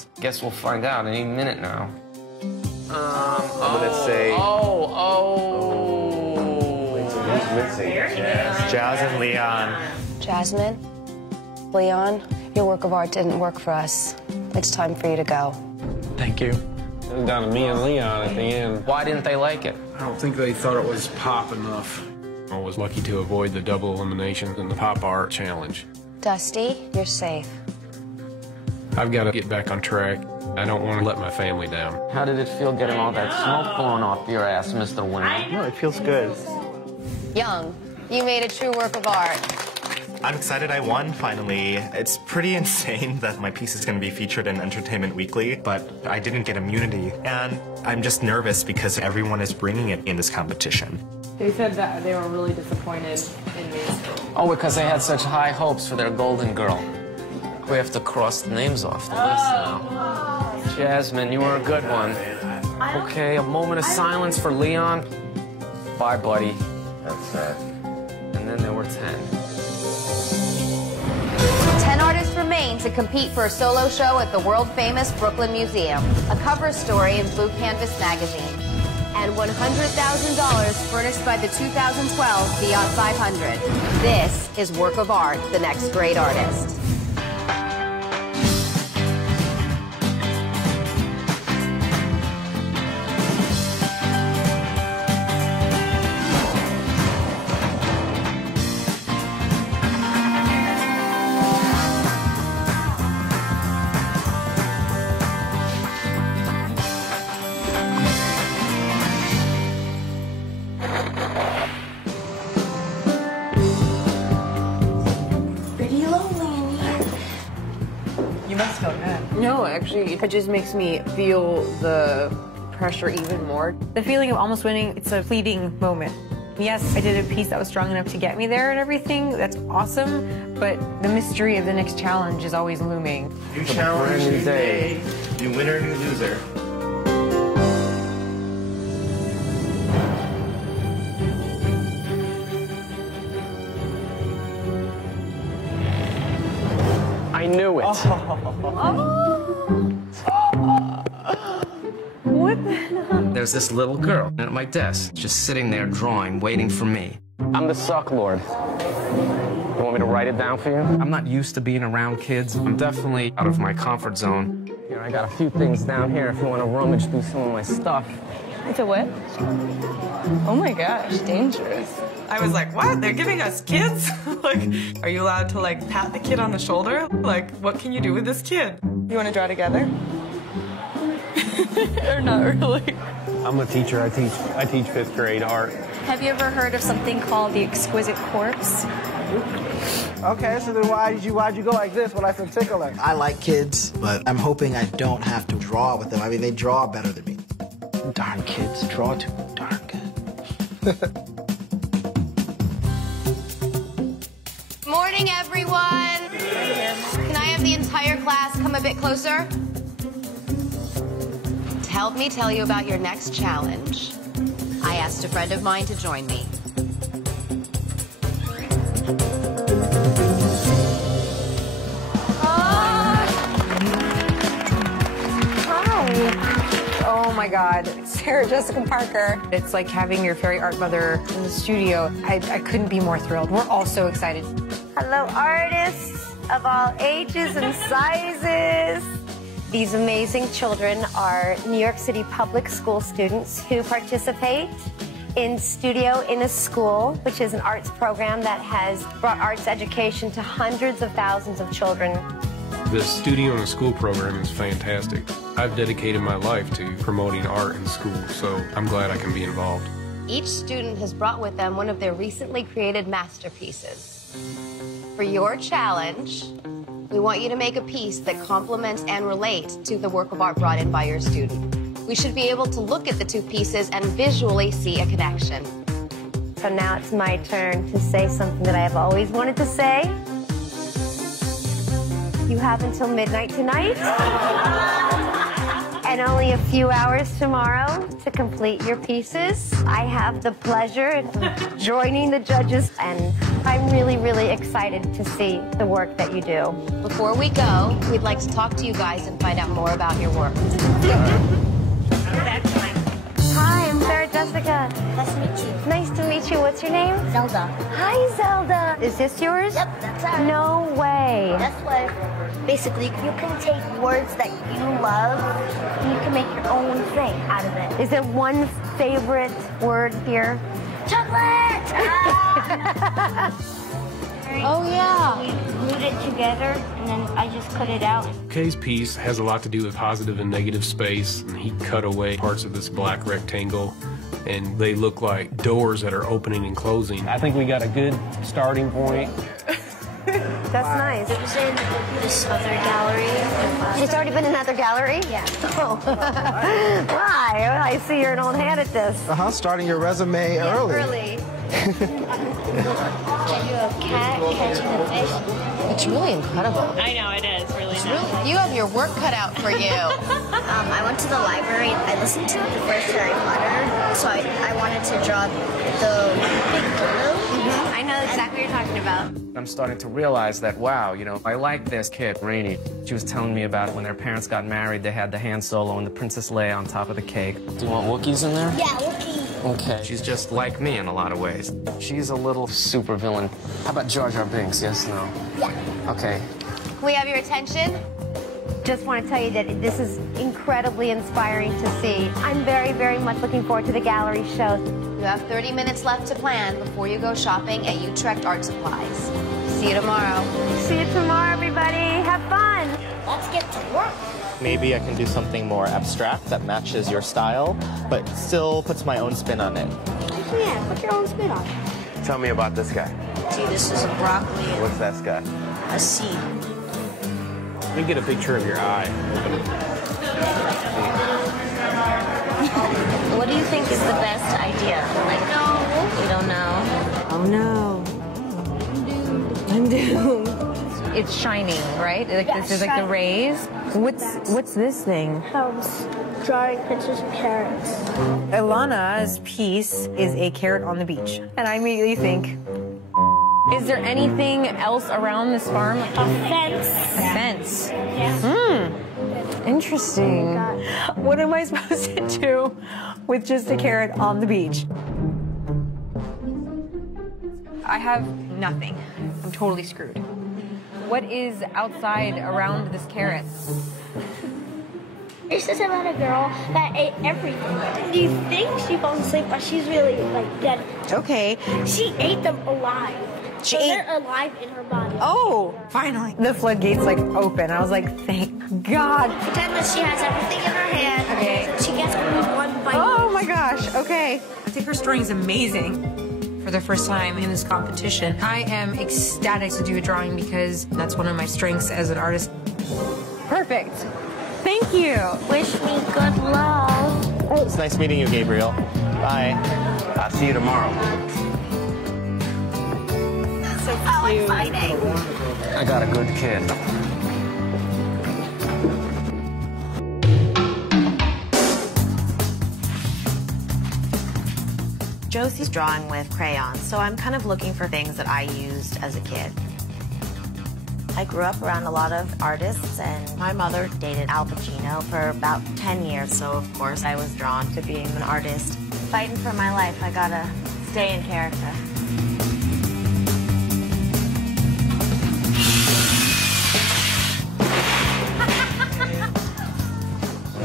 else? Guess we'll find out any minute now. I'm gonna say... Jazz and Leon. Jasmine, Leon, your work of art didn't work for us. It's time for you to go. Thank you. It was down to me and Leon at the end. Why didn't they like it? I don't think they thought it was pop enough. I was lucky to avoid the double elimination in the pop art challenge. Dusty, you're safe. I've got to get back on track. I don't want to let my family down. How did it feel getting all that smoke blowing off your ass, Mr. Winner? No, it feels good. Young, you made a true work of art. I'm excited I won, finally. It's pretty insane that my piece is going to be featured in Entertainment Weekly, but I didn't get immunity. And I'm just nervous because everyone is bringing it in this competition. They said that they were really disappointed in me. Oh, because they had such high hopes for their golden girl. We have to cross the names off the list now. Jasmine, you were a good one. Okay, a moment of silence for Leon. Bye, buddy. That's it. And then there were 10. 10 artists remain to compete for a solo show at the world-famous Brooklyn Museum, a cover story in Blue Canvas magazine, and $100,000 furnished by the 2012 Fiat 500. This is Work of Art, the next great artist. No, actually, it just makes me feel the pressure even more. The feeling of almost winning, it's a fleeting moment. Yes, I did a piece that was strong enough to get me there and everything. That's awesome, but the mystery of the next challenge is always looming. New challenge, new day. New winner, new loser. I knew it. What the hell? There's this little girl at my desk, just sitting there drawing, waiting for me. I'm the suck lord. You want me to write it down for you? I'm not used to being around kids. I'm definitely out of my comfort zone. Here, I got a few things down here if you want to rummage through some of my stuff. It's a what? Oh my gosh, dangerous. I was like, what? They're giving us kids? Like, are you allowed to, like, pat the kid on the shoulder? Like, what can you do with this kid? You want to draw together? Or not really? I'm a teacher. I teach 5th grade art. Have you ever heard of something called the exquisite corpse? Okay, so then why'd you go like this when I said tickler? I like kids, but I'm hoping I don't have to draw with them. I mean, they draw better than me. Darn kids, draw too darn good. Morning, everyone. Can I have the entire class come a bit closer? To help me tell you about your next challenge, I asked a friend of mine to join me. Oh my God, Sarah Jessica Parker. It's like having your fairy art mother in the studio. I couldn't be more thrilled. We're all so excited. Hello, artists of all ages and sizes. These amazing children are New York City public school students who participate in Studio in a School, which is an arts program that has brought arts education to hundreds of thousands of children. The Studio in a School program is fantastic. I've dedicated my life to promoting art in school, so I'm glad I can be involved. Each student has brought with them one of their recently created masterpieces. For your challenge, we want you to make a piece that complements and relates to the work of art brought in by your student. We should be able to look at the two pieces and visually see a connection. So now it's my turn to say something that I have always wanted to say. You have until midnight tonight and only a few hours tomorrow to complete your pieces. I have the pleasure of joining the judges and I'm really, really excited to see the work that you do. Before we go, we'd like to talk to you guys and find out more about your work. Hi, I'm Sarah Jessica. Nice to meet you. Nice to meet you. What's your name? Zelda. Hi, Zelda. Is this yours? Yep, that's ours. No way. That's what, basically, you can take words that you love and you can make your own thing out of it. Is there one favorite word here? Chocolate! Oh, yeah. We glued it together, and then I just cut it out. Kay's piece has a lot to do with positive and negative space, and he cut away parts of this black rectangle, and they look like doors that are opening and closing. I think we got a good starting point. That's nice. It was in this other gallery. It's already been in another gallery? Yeah. Oh. Why? I see you're an old hand at this. Starting your resume early. I do a cat catching a fish. It's really incredible. I know, it is really nice. You have your work cut out for you. I went to the library. I listened to the first Harry Potter, so I wanted to draw the big willow. I know exactly what you're talking about. I'm starting to realize that, wow, you know, I like this kid, Rainey. She was telling me about when their parents got married, they had the Han Solo and the Princess Leia on top of the cake. Do you want Wookiees in there? Yeah, Wookiee. Okay. She's just like me in a lot of ways. She's a little supervillain. How about Jar Jar Binks? Yes, no? Yeah. Okay. We have your attention. Just want to tell you that this is incredibly inspiring to see. I'm very, very much looking forward to the gallery show. You have 30 minutes left to plan before you go shopping at Utrecht Art Supplies. See you tomorrow. See you tomorrow, everybody. Have fun. Let's get to work. Maybe I can do something more abstract that matches your style, but still puts my own spin on it. Actually, yeah, put your own spin on it. Tell me about this guy. See, this is a broccoli and What's that guy? a seed. Let me get a picture of your eye. Open it. What do you think is the best idea? Like, no. We don't know. Oh no. I'm doomed. It's shining, right? Like Yeah, this is like the shining. rays. What's this thing? Drawing pictures of carrots. Ilana's piece is a carrot on the beach. And I immediately think, is there anything else around this farm? A fence. A fence. Yeah. Interesting. What am I supposed to do with just a carrot on the beach? I have nothing. I'm totally screwed. What is outside around this carrot? This is about a girl that ate everything. You think she falls asleep, but she's really like dead. Okay. She ate them alive. She So ate- they're alive in her body. Oh, finally. The floodgates like open. I was like, thank God. Pretend that she has everything in her hand. Okay. She gets only one bite. Oh my gosh. Okay. I think her story is amazing. For the first time in this competition, I am ecstatic to do a drawing because that's one of my strengths as an artist. Perfect. Thank you. Wish me good luck. It's nice meeting you, Gabriel. Bye. I'll see you tomorrow. So exciting. I got a good kid. Josie's drawing with crayons, so I'm kind of looking for things that I used as a kid. I grew up around a lot of artists, and my mother dated Al Pacino for about 10 years, so of course I was drawn to being an artist. Fighting for my life, I gotta stay in character.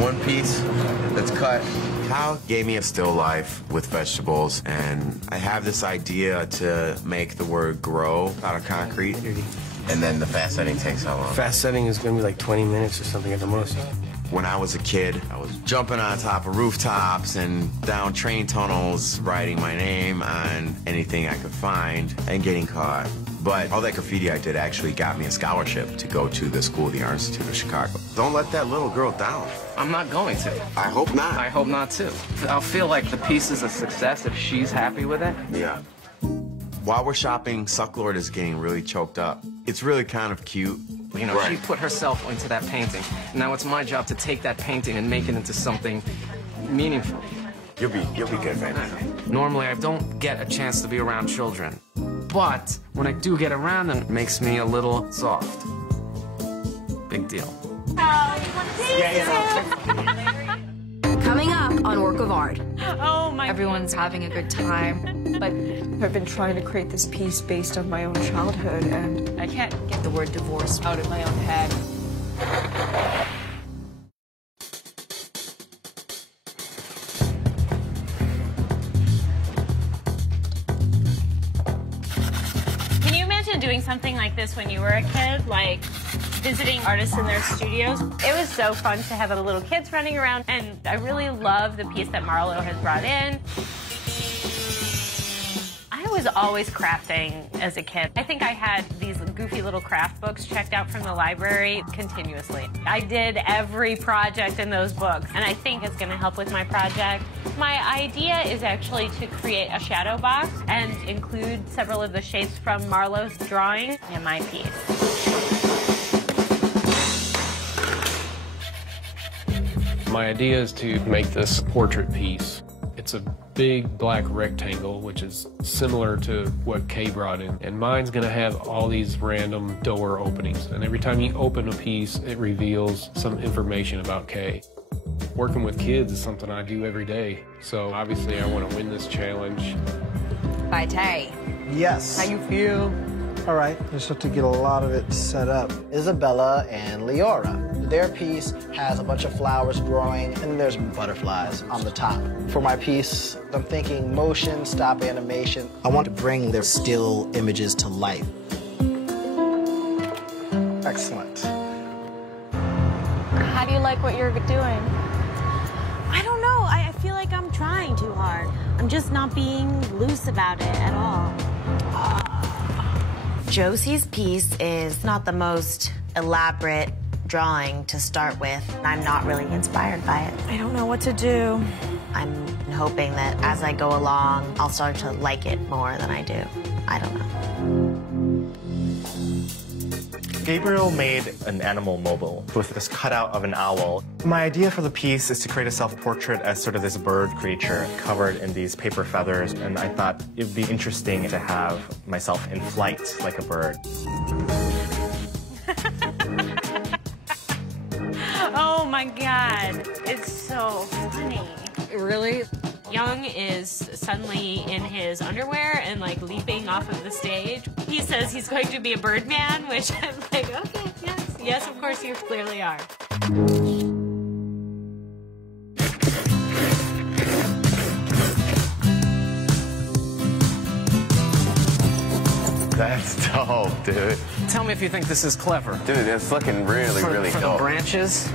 One piece that's cut. Kyle gave me a still life with vegetables, and I have this idea to make the word grow out of concrete. And then the fast setting takes how long? Fast setting is going to be like 20 minutes or something at the most. When I was a kid, I was jumping on top of rooftops and down train tunnels, writing my name on anything I could find and getting caught. But all that graffiti I did actually got me a scholarship to go to the School of the Art Institute of Chicago. Don't let that little girl down. I'm not going to. I hope not. I hope not, too. I'll feel like the piece is a success if she's happy with it. Yeah. While we're shopping, Sucklord is getting really choked up. It's really kind of cute. You know, she put herself into that painting. Now it's my job to take that painting and make it into something meaningful. You'll be good, man. Normally, I don't get a chance to be around children. but when I do get around them, it makes me a little soft. Big deal. Coming up on Work of Art. Oh my. Everyone's having a good time, but I've been trying to create this piece based on my own childhood, and I can't get the word divorce out of my own head. Can you imagine doing something like this when you were a kid? Like visiting artists in their studios? It was so fun to have the little kids running around, and I really love the piece that Marlo has brought in. I was always crafting as a kid. I think I had these goofy little craft books checked out from the library continuously. I did every project in those books, and I think it's going to help with my project. My idea is actually to create a shadow box and include several of the shapes from Marlo's drawing in my piece. My idea is to make this portrait piece. It's a big black rectangle, which is similar to what Kay brought in. And mine's gonna have all these random door openings. And every time you open a piece, it reveals some information about Kay. Working with kids is something I do every day. So obviously I wanna win this challenge. By Tay. Yes. How you feel? All right, just have to get a lot of it set up. Isabella and Leora. Their piece has a bunch of flowers growing, and then there's butterflies on the top. For my piece, I'm thinking motion, stop animation. I want to bring their still images to life. Excellent. How do you like what you're doing? I don't know. I feel like I'm trying too hard. I'm just not being loose about it at all. Josie's piece is not the most elaborate drawing to start with. I'm not really inspired by it. I don't know what to do. I'm hoping that as I go along, I'll start to like it more than I do. I don't know. Gabriel made an animal mobile with this cutout of an owl. My idea for the piece is to create a self-portrait as sort of this bird creature covered in these paper feathers, and I thought it would be interesting to have myself in flight like a bird. Oh my God, it's so funny. Really? Young is suddenly in his underwear and like leaping off of the stage. He says he's going to be a Birdman, which I'm like, okay, yes, of course you clearly are. That's dope, dude. Tell me if you think this is clever. Dude, it's looking really dope. For the branches?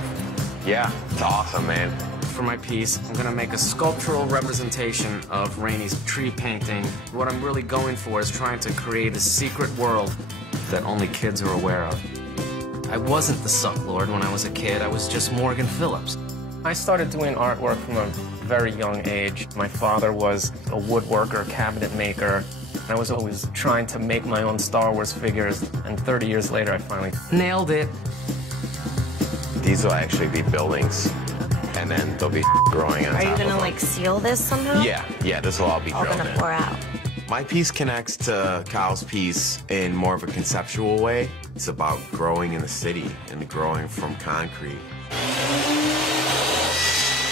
Yeah, it's awesome, man. For my piece, I'm gonna make a sculptural representation of Rainey's tree painting. What I'm really going for is trying to create a secret world that only kids are aware of. I wasn't the Suck Lord when I was a kid, I was just Morgan Phillips. I started doing artwork from a very young age. My father was a woodworker, cabinet maker. I was always trying to make my own Star Wars figures, and 30 years later I finally nailed it. These will actually be buildings, and then they'll be growing on top of them. Are you gonna like seal this somehow? Yeah, this will all be drilled in. All gonna pour out. My piece connects to Kyle's piece in more of a conceptual way. It's about growing in the city and growing from concrete.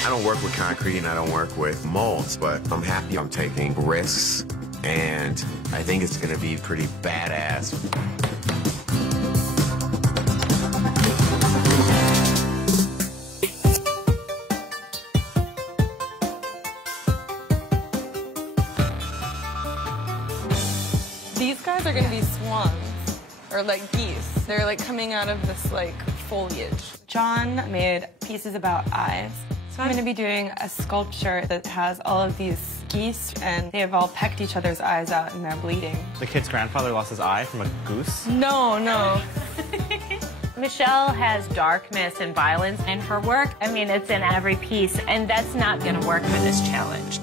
I don't work with concrete and I don't work with molds, but I'm happy I'm taking risks, and I think it's gonna be pretty badass. These guys are gonna be swans, or like geese. They're like coming out of this like foliage. John made pieces about eyes. So I'm gonna be doing a sculpture that has all of these geese, and they have all pecked each other's eyes out and they're bleeding. The kid's grandfather lost his eye from a goose? No. Michelle has darkness and violence in her work. I mean, it's in every piece, and that's not gonna work for this challenge.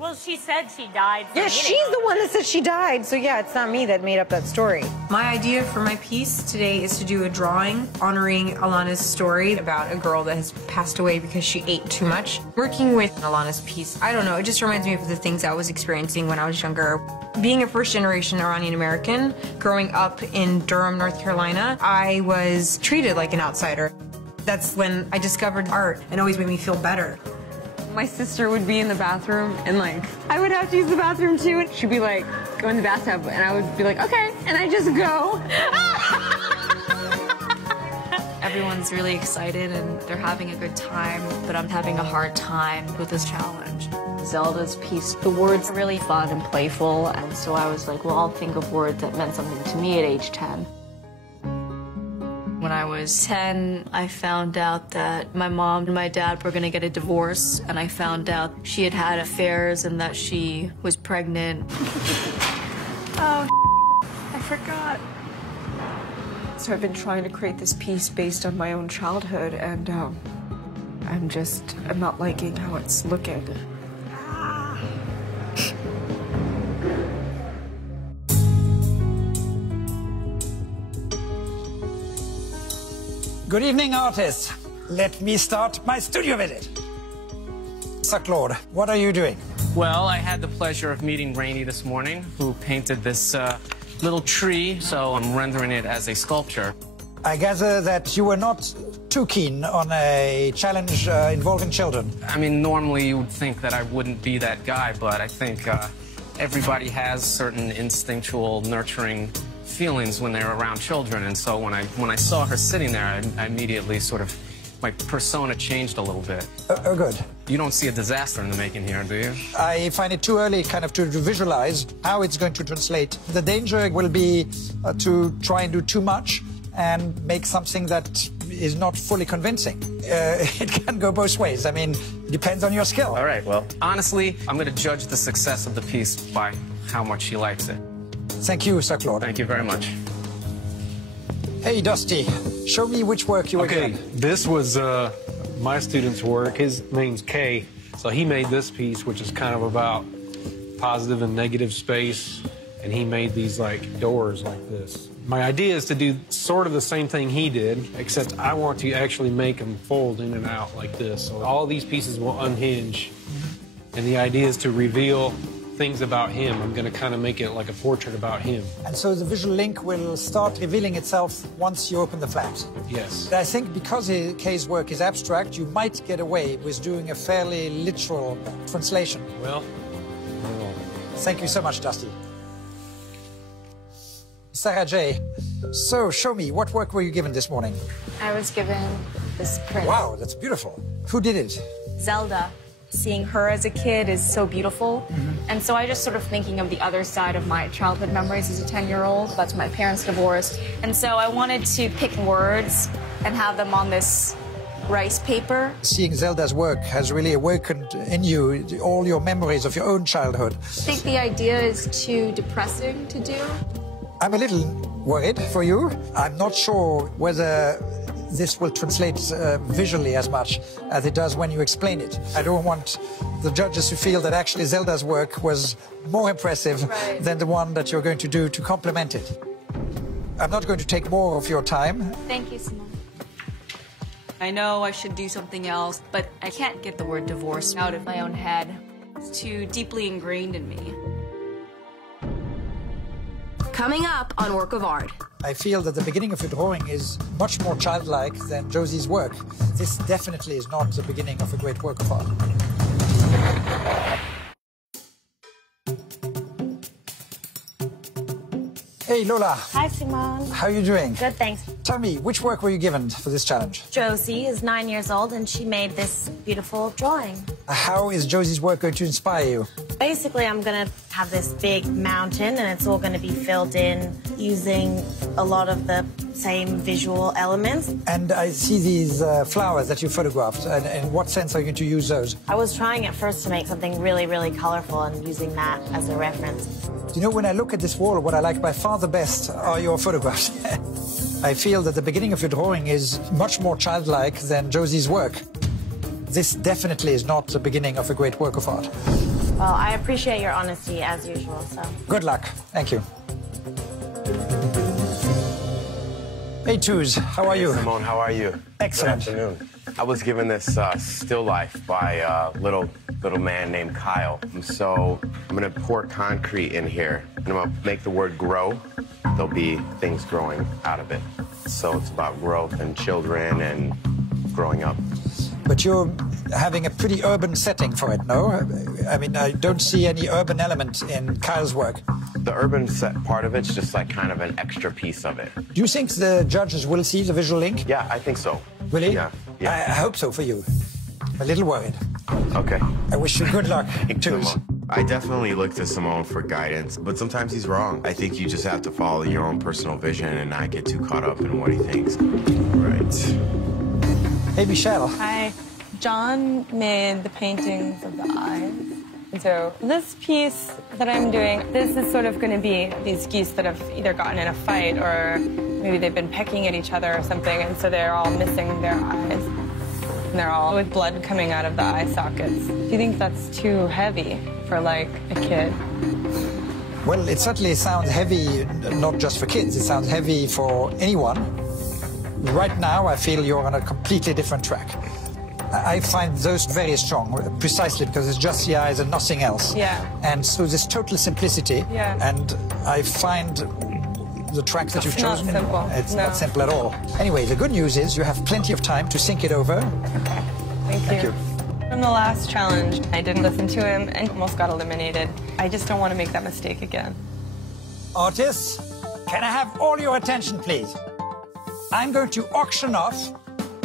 Well, she said she died. Yeah, she's the one that said she died. So yeah, it's not me that made up that story. My idea for my piece today is to do a drawing honoring Alana's story about a girl that has passed away because she ate too much. Working with Alana's piece, I don't know, it just reminds me of the things I was experiencing when I was younger. Being a first-generation Iranian American, growing up in Durham, North Carolina, I was treated like an outsider. That's when I discovered art. It always made me feel better. My sister would be in the bathroom and like, I would have to use the bathroom too. And she'd be like, go in the bathtub. And I would be like, okay. And I just go. Everyone's really excited and they're having a good time, but I'm having a hard time with this challenge. Zelda's piece, the words are really fun and playful. And so I was like, well, I'll think of words that meant something to me at age 10. When I was 10, I found out that my mom and my dad were going to get a divorce, and I found out she had had affairs and that she was pregnant. Oh, I forgot. So I've been trying to create this piece based on my own childhood, and I'm not liking how it's looking. Good evening, artists. Let me start my studio visit. Sir Claude, what are you doing? Well, I had the pleasure of meeting Rainey this morning, who painted this little tree, so I'm rendering it as a sculpture. I gather that you were not too keen on a challenge involving children. I mean, normally you would think that I wouldn't be that guy, but I think everybody has certain instinctual, nurturing feelings when they're around children, and so when I saw her sitting there, I immediately sort of, my persona changed a little bit. Oh, good. You don't see a disaster in the making here, do you? I find it too early kind of to visualize how it's going to translate. The danger will be to try and do too much and make something that is not fully convincing. It can go both ways. I mean, it depends on your skill. All right, well, honestly, I'm going to judge the success of the piece by how much she likes it. Thank you, Sir Claude. Thank you very much. Hey, Dusty, show me which work you were given. Okay, this was my student's work. His name's Kay. So he made this piece, which is kind of about positive and negative space, and he made these like doors like this. My idea is to do sort of the same thing he did, except I want to actually make them fold in and out like this. So all these pieces will unhinge, and the idea is to reveal things about him. I'm going to kind of make it like a portrait about him. And so the visual link will start revealing itself once you open the flap. Yes. I think because Kay's work is abstract, you might get away with doing a fairly literal translation. Well. Thank you so much, Dusty. Sarah J., so show me, what work were you given this morning? I was given this print. Wow, that's beautiful. Who did it? Zelda. Seeing her as a kid is so beautiful. And so I just sort of thinking of the other side of my childhood memories as a 10-year-old. That's my parents divorced. And so I wanted to pick words and have them on this rice paper. Seeing Zelda's work has really awakened in you all your memories of your own childhood. I think the idea is too depressing to do. I'm a little worried for you. I'm not sure whether this will translate visually as much as it does when you explain it. I don't want the judges to feel that actually Zelda's work was more impressive than the one that you're going to do to complement it. I'm not going to take more of your time. Thank you, Simone. I know I should do something else, but I can't get the word divorce out of my own head. It's too deeply ingrained in me. Coming up on Work of Art. I feel that the beginning of your drawing is much more childlike than Josie's work. This definitely is not the beginning of a great work of art. Hey, Lola. Hi, Simone. How are you doing? Good, thanks. Tell me, which work were you given for this challenge? Josie is 9 years old, and she made this beautiful drawing. How is Josie's work going to inspire you? Basically, I'm going to have this big mountain, and it's all going to be filled in using a lot of the same visual elements. And I see these flowers that you photographed. And in what sense are you going to use those? I was trying at first to make something really, really colorful and using that as a reference. You know, when I look at this wall, what I like by far the best are your photographs. I feel that the beginning of your drawing is much more childlike than Josie's work. This definitely is not the beginning of a great work of art. Well, I appreciate your honesty as usual, so. Good luck. Thank you. Hey, Tuz, how are you? Simone, how are you? Excellent. Good afternoon. I was given this still life by a little man named Kyle. And so I'm gonna pour concrete in here, and I'm gonna make the word grow. There'll be things growing out of it. So it's about growth and children and growing up. But you're having a pretty urban setting for it, no? I mean, I don't see any urban element in Kyle's work. The urban set part of it's just like kind of an extra piece of it. Do you think the judges will see the visual link? Yeah, I think so. Really? Yeah. I hope so for you. I'm a little worried. Okay. I wish you good luck, Tuz. I definitely look to Simone for guidance, but sometimes he's wrong. I think you just have to follow your own personal vision and not get too caught up in what he thinks. Right. Hey, Michelle. Hi. John made the paintings of the eyes. And so this piece that I'm doing, this is sort of going to be these geese that have either gotten in a fight or maybe they've been pecking at each other or something, and so they're all missing their eyes. And they're all with blood coming out of the eye sockets. Do you think that's too heavy for, like, a kid? Well, it certainly sounds heavy, not just for kids. It sounds heavy for anyone. Right now, I feel you're on a completely different track. I find those very strong, precisely because it's just the eyes and nothing else. Yeah. And so this total simplicity. Yeah. And I find the track that you've chosen, not simple. It's No. not simple at all. Anyway, the good news is you have plenty of time to think it over. Okay. Thank you. From the last challenge, I didn't listen to him and almost got eliminated. I just don't want to make that mistake again. Artists, can I have all your attention, please? I'm going to auction off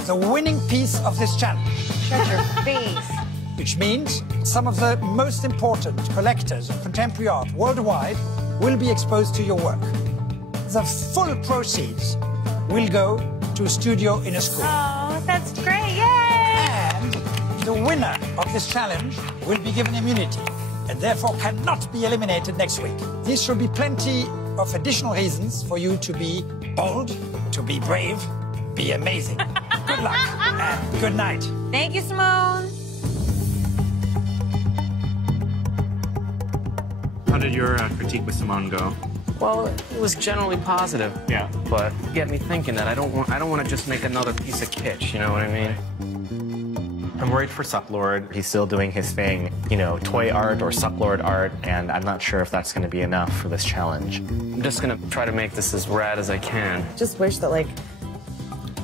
the winning piece of this challenge. Shut your face. Which means some of the most important collectors of contemporary art worldwide will be exposed to your work. The full proceeds will go to a studio in a school. Oh, that's great. Yay! And the winner of this challenge will be given immunity and therefore cannot be eliminated next week. This should be plenty of additional reasons for you to be bold, to be brave, be amazing. Good luck and good night. Thank you, Simone. How did your critique with Simone go? Well, it was generally positive. Yeah. But get me thinking that I don't want to just make another piece of kitsch, you know what I mean? I'm worried for Sucklord. He's still doing his thing, you know, toy art or Sucklord art, and I'm not sure if that's going to be enough for this challenge. I'm just going to try to make this as rad as I can. Just wish that, like,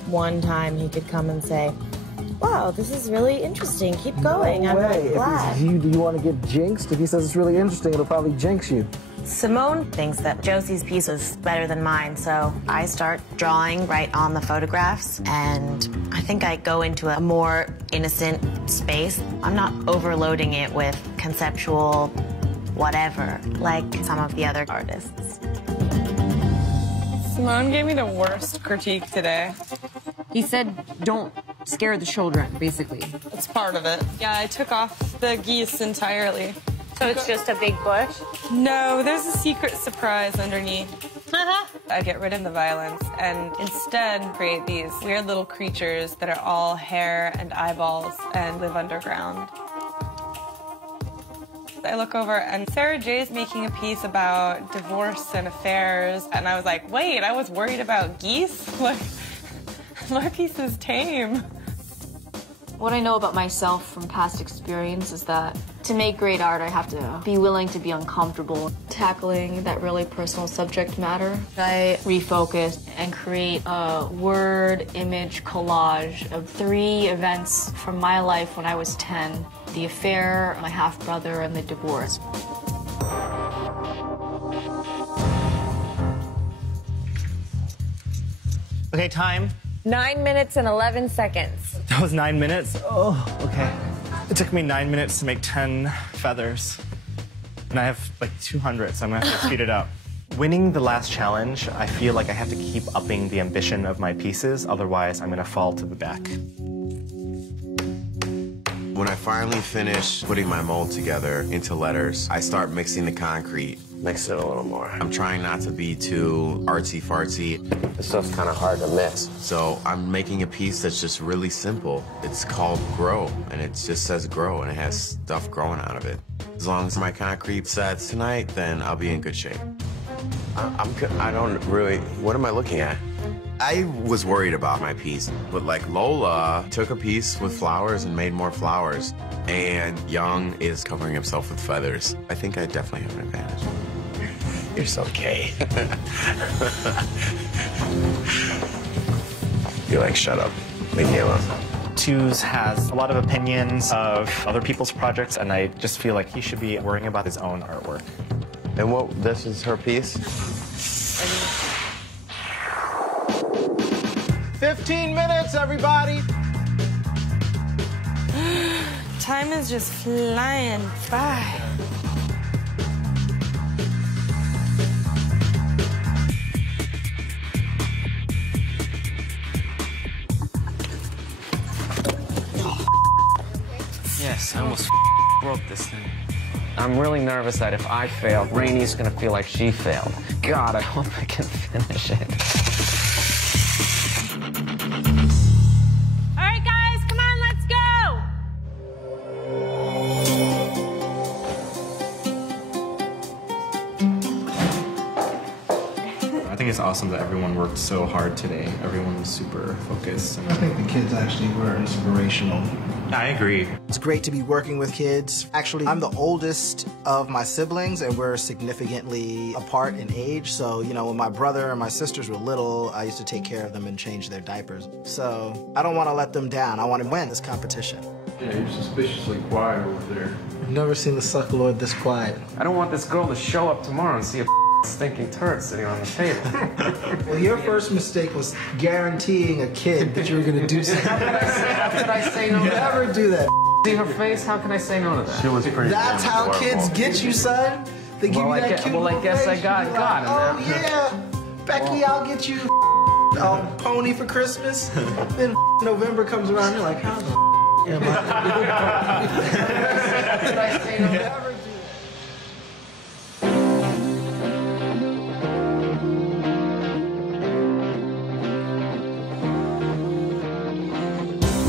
one time he could come and say, wow, this is really interesting. Keep going. I'm really glad. Do you want to get jinxed? If he says it's really interesting, it'll probably jinx you. Simone thinks that Josie's piece was better than mine, so I start drawing right on the photographs, and I think I go into a more innocent space. I'm not overloading it with conceptual whatever, like some of the other artists. Simone gave me the worst critique today. He said, don't scare the children, basically. It's part of it. Yeah, I took off the geese entirely. So it's just a big bush? No, there's a secret surprise underneath. I get rid of the violence and instead create these weird little creatures that are all hair and eyeballs and live underground. I look over and Sarah J's making a piece about divorce and affairs, and I was like, wait, I was worried about geese? Like, my piece is tame. What I know about myself from past experience is that to make great art, I have to be willing to be uncomfortable. Tackling that really personal subject matter, I refocus and create a word image collage of 3 events from my life when I was 10. The affair, my half-brother, and the divorce. Okay, time. 9 minutes and 11 seconds. That was 9 minutes? Oh, okay. It took me 9 minutes to make 10 feathers. And I have like 200, so I'm gonna have to speed it up. Winning the last challenge, I feel like I have to keep upping the ambition of my pieces, otherwise I'm gonna fall to the back. When I finally finish putting my mold together into letters, I start mixing the concrete. Mix it a little more. I'm trying not to be too artsy-fartsy. This stuff's kind of hard to miss. So I'm making a piece that's just really simple. It's called Grow, and it just says grow, and it has stuff growing out of it. As long as my concrete sets tonight, then I'll be in good shape. I don't really, what am I looking at? I was worried about my piece, but like Lola took a piece with flowers and made more flowers, and Young is covering himself with feathers. I think I definitely have an advantage. You're so gay. You're like, shut up, leave me alone. Twos has a lot of opinions of other people's projects, and I just feel like he should be worrying about his own artwork. And this is her piece? 15 minutes, everybody. Time is just flying by. Yes, I almost broke this thing. I'm really nervous that if I fail, Rainie's gonna feel like she failed. God, I hope I can finish it. All right, guys, come on, let's go! I think it's awesome that everyone worked so hard today. Everyone was super focused. I think the kids actually were inspirational. I agree. It's great to be working with kids. Actually, I'm the oldest of my siblings, and we're significantly apart in age. So, you know, when my brother and my sisters were little, I used to take care of them and change their diapers. So, I don't want to let them down. I want to win this competition. Yeah, you're suspiciously quiet over there. I've never seen the sucklord this quiet. I don't want this girl to show up tomorrow and see a stinking turd sitting on the table. Well, your first mistake was guaranteeing a kid that you were going to do something. How could I say no to that? Never do that. See her face? How can I say no to that? She was pretty That's how adorable. kids get you, son. They give you that cute well, I little guess I face, got you got like, him. oh, yeah. Becky, I'll get you a pony for Christmas. Then November comes around, you're like, how the am I? How could I say no to that?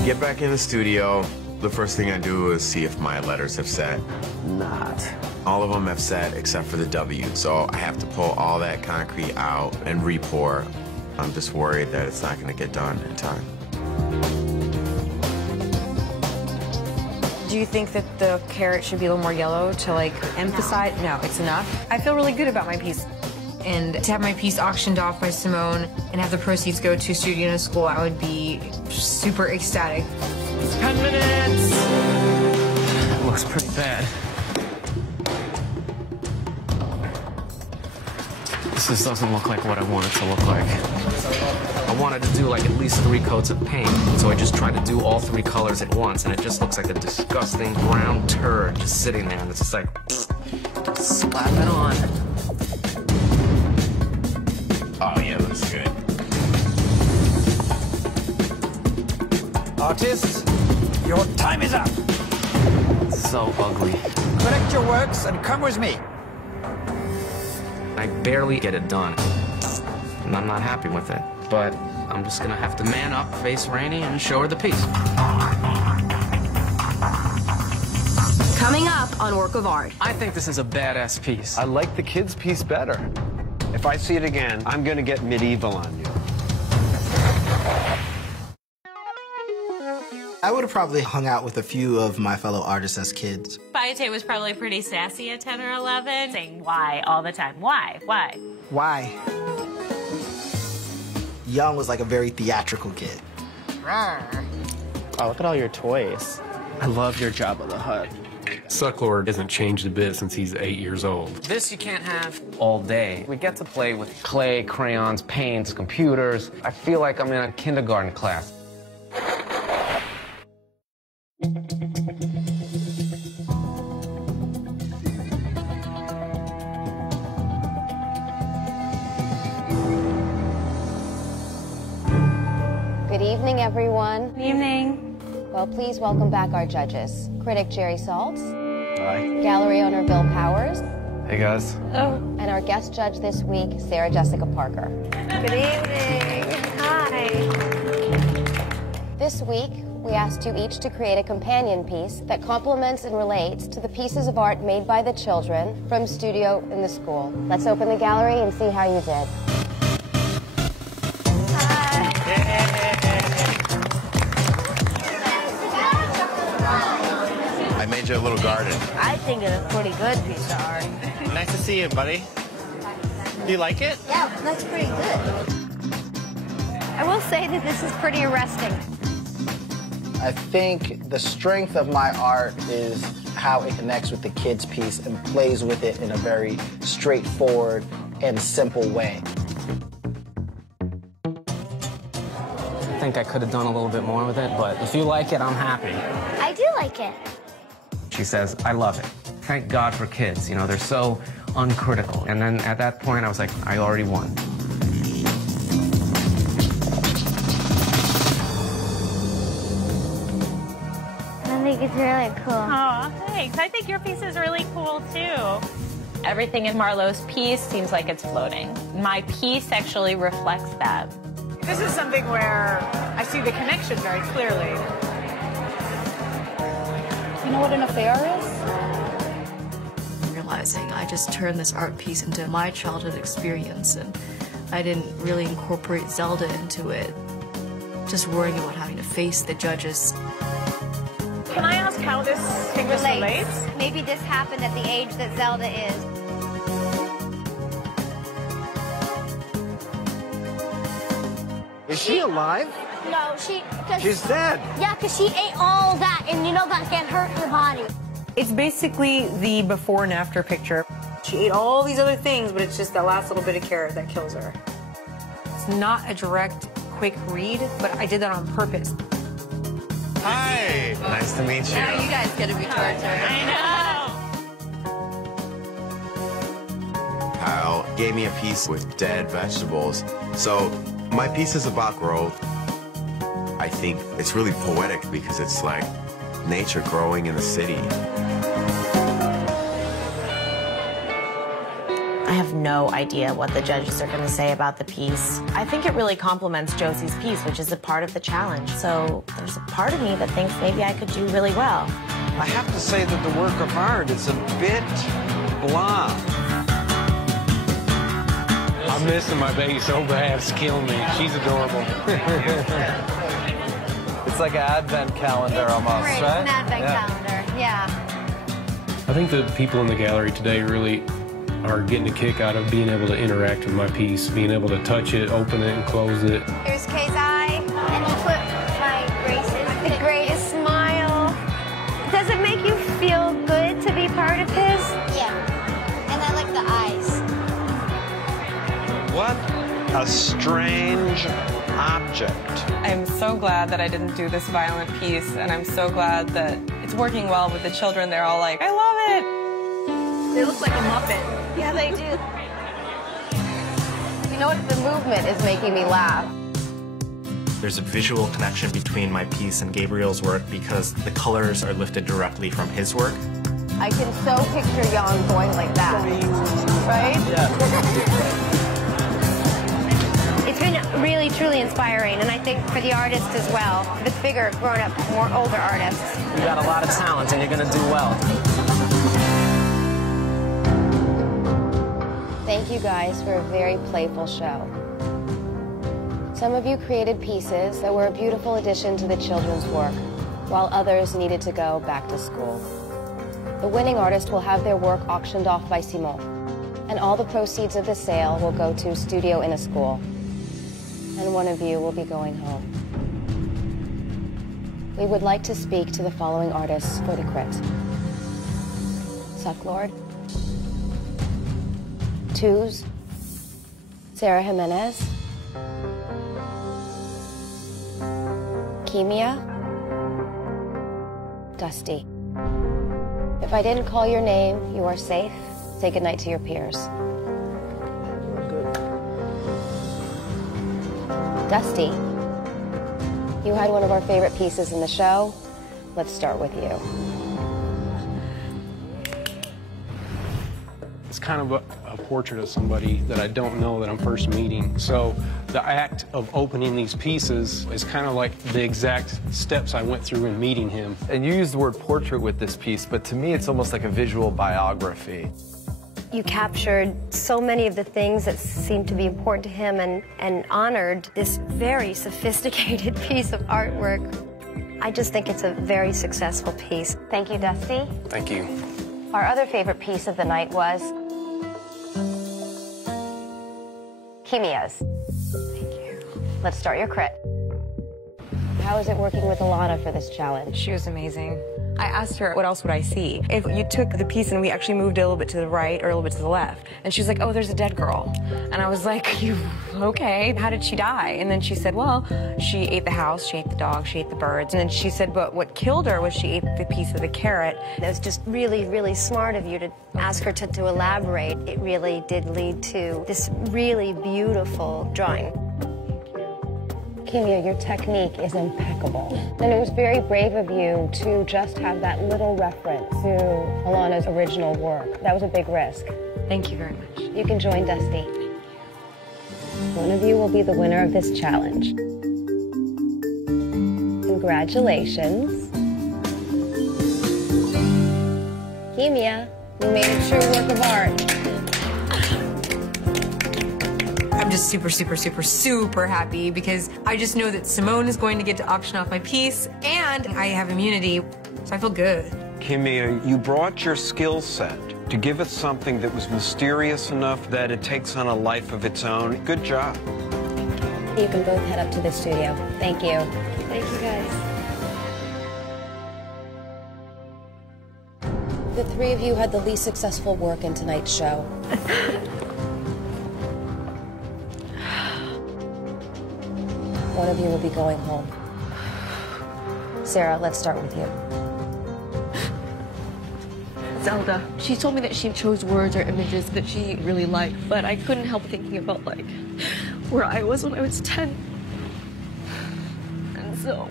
Get back in the studio. The first thing I do is see if my letters have set. Not. All of them have set except for the W, so I have to pull all that concrete out and re-pour. I'm just worried that it's not going to get done in time. Do you think that the carrot should be a little more yellow to like emphasize? No, it's enough. I feel really good about my piece. And to have my piece auctioned off by Simone and have the proceeds go to a studio in a school, I would be super ecstatic. 10 minutes! It looks pretty bad. This just doesn't look like what I want it to look like. I wanted to do like at least 3 coats of paint, so I just tried to do all 3 colors at once, and it just looks like a disgusting brown turd just sitting there, and it's just like, slap it on. Oh, yeah, looks good. Artists, your time is up. So ugly. Collect your works and come with me. I barely get it done, and I'm not happy with it. But I'm just gonna have to man up, face Rainie, and show her the piece. Coming up on Work of Art. I think this is a badass piece. I like the kid's piece better. If I see it again, I'm gonna get medieval on you. I would have probably hung out with a few of my fellow artists as kids. Paite was probably pretty sassy at 10 or 11, saying why all the time. Why? Why? Why? Young was like a very theatrical kid. Oh, look at all your toys. I love your Jabba the Hutt. Sucklord hasn't changed a bit since he's 8 years old. This you can't have all day. We get to play with clay, crayons, paints, computers. I feel like I'm in a kindergarten class. Good evening, everyone. Good evening. Well, please welcome back our judges. Critic Jerry Saltz. Hi. Gallery owner Bill Powers. Hey, guys. Oh. And our guest judge this week, Sarah Jessica Parker. Good evening. Hi. This week, we asked you each to create a companion piece that complements and relates to the pieces of art made by the children from Studio in the School. Let's open the gallery and see how you did. I made you a little garden. I think it's a pretty good piece of art. Nice to see you, buddy. Do you like it? Yeah, that's pretty good. I will say that this is pretty arresting. I think the strength of my art is how it connects with the kids' piece and plays with it in a very straightforward and simple way. I think I could have done a little bit more with it, but if you like it, I'm happy. I do like it. She says, I love it. Thank God for kids. You know, they're so uncritical. And then at that point, I was like, I already won. I think it's really cool. Oh, thanks. I think your piece is really cool, too. Everything in Marlowe's piece seems like it's floating. My piece actually reflects that. This is something where I see the connection very clearly. You know what an affair is? Realizing I just turned this art piece into my childhood experience, and I didn't really incorporate Zelda into it. Just worrying about having to face the judges. Can I ask how this relates? Maybe this happened at the age that Zelda is. Is she alive? No, She's dead. Yeah, because she ate all that, and you know that can hurt her body. It's basically the before and after picture. She ate all these other things, but it's just that last little bit of carrot that kills her. It's not a direct, quick read, but I did that on purpose. Hi. Nice to meet you. Now you guys get to be tortured. I know. Kyle gave me a piece with dead vegetables. So my piece is about growth. I think it's really poetic because it's like nature growing in the city. I have no idea what the judges are going to say about the piece. I think it really complements Josie's piece, which is a part of the challenge. So there's a part of me that thinks maybe I could do really well. I have to say that the work of art is a bit blah. I'm missing my baby so bad, it's killing me. She's adorable. It's like an advent calendar almost, Great, right? an advent calendar, yeah. I think the people in the gallery today really are getting a kick out of being able to interact with my piece, being able to touch it, open it, and close it. Here's Kay's eye, and he put my braces. The greatest smile. Does it make you feel good to be part of his? Yeah, and I like the eyes. What a strange object. I'm so glad that I didn't do this violent piece, and I'm so glad that it's working well with the children. They're all like, I love it. They look like a Muppet. Yeah, they do. You know what? The movement is making me laugh. There's a visual connection between my piece and Gabriel's work because the colors are lifted directly from his work. I can so picture Jan going like that. Right? Yeah. It's been really, truly inspiring, and I think for the artists as well, the bigger, grown-up, more older artists. You got a lot of talent, and you're going to do well. Thank you guys for a very playful show. Some of you created pieces that were a beautiful addition to the children's work, while others needed to go back to school. The winning artist will have their work auctioned off by Simon, and all the proceeds of the sale will go to Studio in a School. And one of you will be going home. We would like to speak to the following artists for the crit. Sucklord, Twos, Sarah Jimenez, Kimia, Dusty. If I didn't call your name, you are safe. Say goodnight to your peers. Dusty, you had one of our favorite pieces in the show. Let's start with you. It's kind of a portrait of somebody that I don't know that I'm first meeting. So the act of opening these pieces is kind of like the exact steps I went through in meeting him. And you used the word portrait with this piece, but to me it's almost like a visual biography. You captured so many of the things that seemed to be important to him and honored this very sophisticated piece of artwork. I just think it's a very successful piece. Thank you, Dusty. Thank you. Our other favorite piece of the night was Kimia's. Thank you. Let's start your crit. How is it working with Alana for this challenge? She was amazing. I asked her, what else would I see? If you took the piece and we actually moved it a little bit to the right or a little bit to the left. And she was like, oh, there's a dead girl. And I was like, okay, how did she die? And then she said, well, she ate the house, she ate the dog, she ate the birds. And then she said, but what killed her was she ate the piece of the carrot. It was just really, really smart of you to ask her to elaborate. It really did lead to this really beautiful drawing. Kimia, your technique is impeccable. And it was very brave of you to just have that little reference to Alana's original work. That was a big risk. Thank you very much. You can join Dusty. One of you will be the winner of this challenge. Congratulations. Kimia, you made a true work of art. I'm just super, super, super, super happy because I just know that Simone is going to get to auction off my piece and I have immunity, so I feel good. Kimia, you brought your skill set to give us something that was mysterious enough that it takes on a life of its own. Good job. You can both head up to the studio. Thank you. Thank you, guys. The three of you had the least successful work in tonight's show. One of you will be going home. Sarah, let's start with you. Zelda. She told me that she chose words or images that she really liked, but I couldn't help thinking about, like, where I was when I was 10. And so...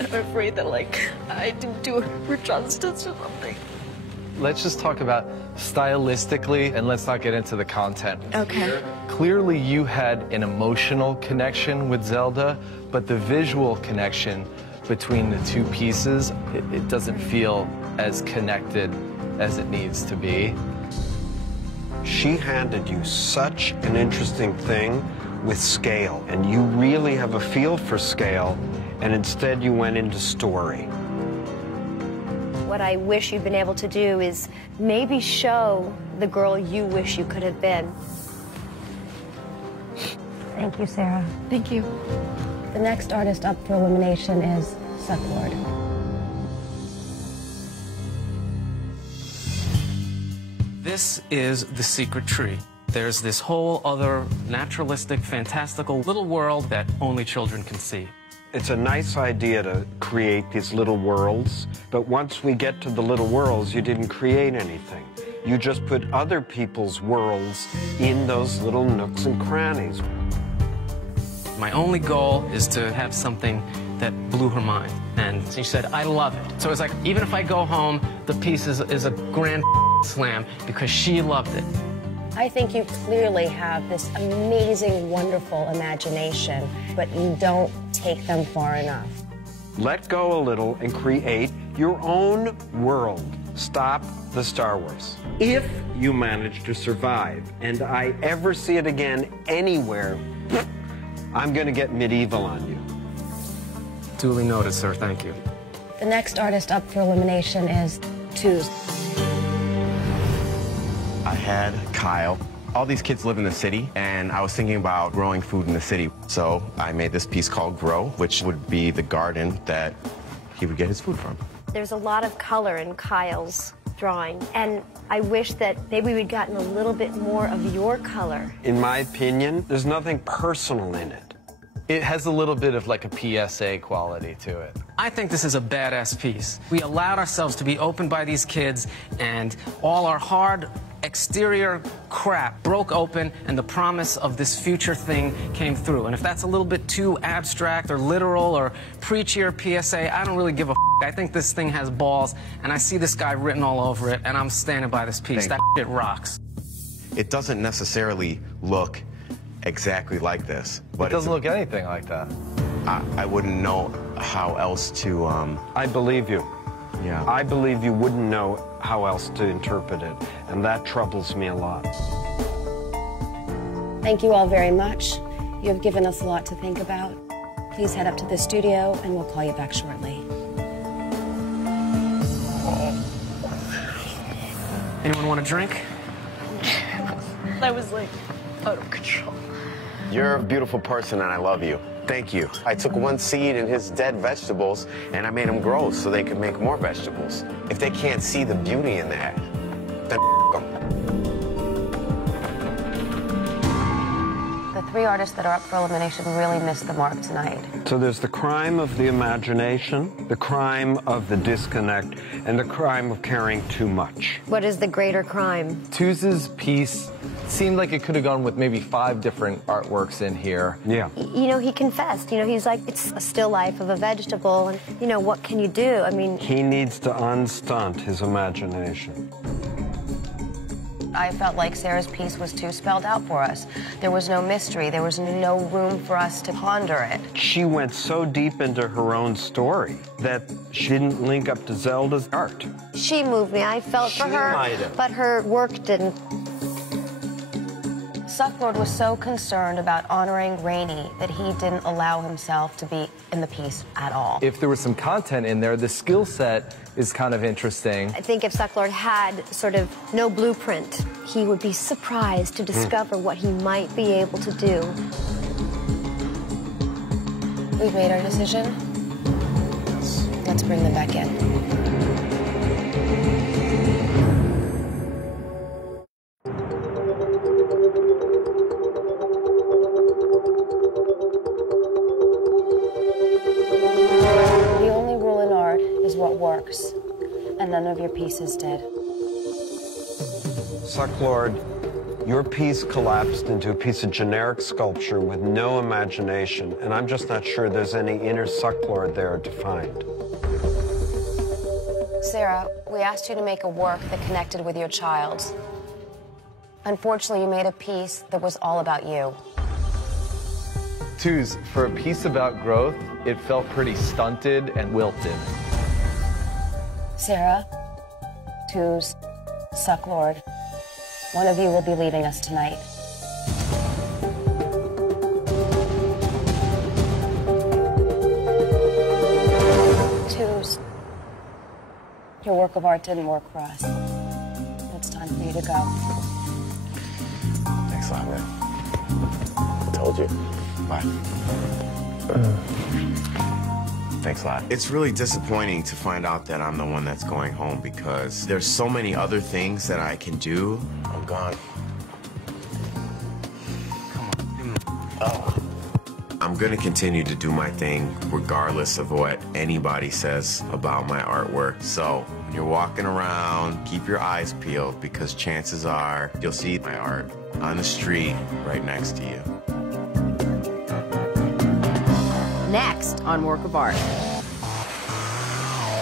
I'm afraid that, like, I didn't do her justice or something. Let's just talk about stylistically, and let's not get into the content. Okay. Clearly, you had an emotional connection with Zelda, but the visual connection between the two pieces, it doesn't feel as connected as it needs to be. She handed you such an interesting thing with scale, and you really have a feel for scale, and instead you went into story. What I wish you'd been able to do is maybe show the girl you wish you could have been. Thank you, Sarah. Thank you. The next artist up for elimination is Sucklord. This is the secret tree. There's this whole other naturalistic, fantastical little world that only children can see. It's a nice idea to create these little worlds, but once we get to the little worlds, you didn't create anything. You just put other people's worlds in those little nooks and crannies. My only goal is to have something that blew her mind. And she said, I love it. So it's like, even if I go home, the piece is a grand slam because she loved it. I think you clearly have this amazing, wonderful imagination, but you don't take them far enough. Let go a little and create your own world. Stop the Star Wars. If you manage to survive and I ever see it again anywhere, I'm going to get medieval on you. Duly noted, sir. Thank you. The next artist up for elimination is Tooz. I had Kyle. All these kids live in the city, and I was thinking about growing food in the city. So I made this piece called Grow, which would be the garden that he would get his food from. There's a lot of color in Kyle's drawing, and I wish that maybe we'd gotten a little bit more of your color. In my opinion, there's nothing personal in it. It has a little bit of like a PSA quality to it. I think this is a badass piece. We allowed ourselves to be opened by these kids, and all our hard exterior crap broke open and the promise of this future thing came through. And if that's a little bit too abstract or literal or preachy or PSA, I don't really give a f. I think this thing has balls, and I see this guy written all over it, and I'm standing by this piece. That shit rocks. It doesn't necessarily look exactly like this. But it doesn't look anything like that. I wouldn't know how else to... I believe you. Yeah. I believe you wouldn't know how else to interpret it, and that troubles me a lot. Thank you all very much. You have given us a lot to think about. Please head up to the studio, and we'll call you back shortly. Anyone want a drink? I was like out of control. You're a beautiful person, and I love you. Thank you. I took one seed in his dead vegetables, and I made them grow so they could make more vegetables. If they can't see the beauty in that, then The three artists that are up for elimination really missed the mark tonight. So there's the crime of the imagination, the crime of the disconnect, and the crime of caring too much. What is the greater crime? Tuz's piece seemed like it could have gone with maybe 5 different artworks in here. Yeah. You know, he confessed. You know, he's like, it's a still life of a vegetable, and, you know, what can you do? I mean... He needs to unstunt his imagination. I felt like Sarah's piece was too spelled out for us. There was no mystery. There was no room for us to ponder it. She went so deep into her own story that she didn't link up to Zelda's art. She moved me. I felt for her, but her work didn't. Sucklord was so concerned about honoring Rainey that he didn't allow himself to be in the piece at all. If there was some content in there, the skill set is kind of interesting. I think if Sucklord had sort of no blueprint, he would be surprised to discover what he might be able to do. We've made our decision. Let's bring them back in. What works, and none of your pieces did. Sucklord, your piece collapsed into a piece of generic sculpture with no imagination, and I'm just not sure there's any inner Sucklord there to find. Sarah, we asked you to make a work that connected with your child. Unfortunately, you made a piece that was all about you. Tuz, for a piece about growth, it felt pretty stunted and wilted. Sarah, Tuz, Sucklord, one of you will be leaving us tonight. Tuz, your work of art didn't work for us. It's time for you to go. Thanks a lot, man. I told you. Bye. Thanks a lot. It's really disappointing to find out that I'm the one that's going home because there's so many other things that I can do. I'm gone. Come on. Oh. I'm gonna continue to do my thing regardless of what anybody says about my artwork. So when you're walking around, keep your eyes peeled because chances are you'll see my art on the street right next to you. Next on Work of Art.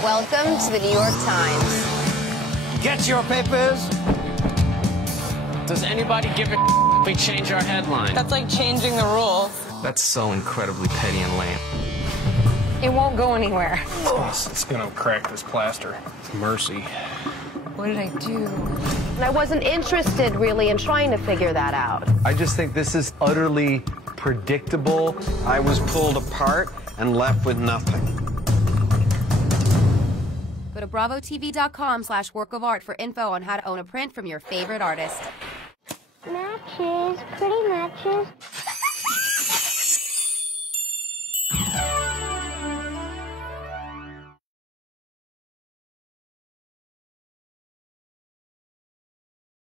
Welcome to the New York Times. Get your papers. Does anybody give a if we change our headline? That's like changing the rules. That's so incredibly petty and lame. It won't go anywhere. Oh, it's gonna crack this plaster. Mercy. What did I do? And I wasn't interested, really, in trying to figure that out. I just think this is utterly predictable. I was pulled apart and left with nothing. Go to bravotv.com/workofart for info on how to own a print from your favorite artist. Matches, pretty matches.